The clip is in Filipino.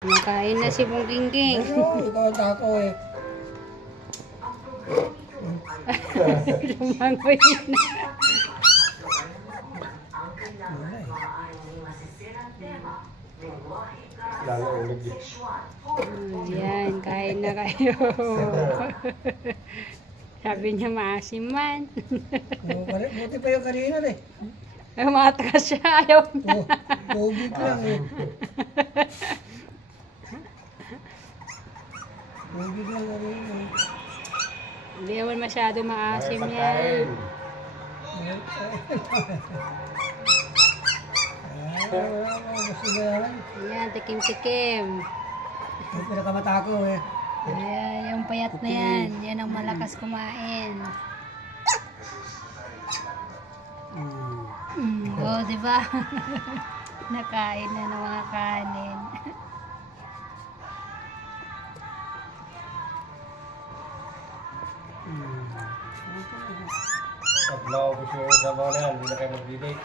Nakain na si Bong Gingging. Pero, ikaw ang tako eh. Lumangoy na. Lalo ulit yun. Yan, kain na kayo. Sabi niya maasim man. Buti pa yung kanina eh. Matakas siya, ayaw na. Tubig lang eh. Tubig lang kanina eh. Hindi naman masyado maasim yan. Yan, tikim-tikim. Yung pinakamatako eh. Ayan, yung payat na yan. Yan ang malakas kumain. Oh, di ba? Nakain na ng mga kanin. Pag naubos yung sabaw na yan, hindi na kayo magbibig.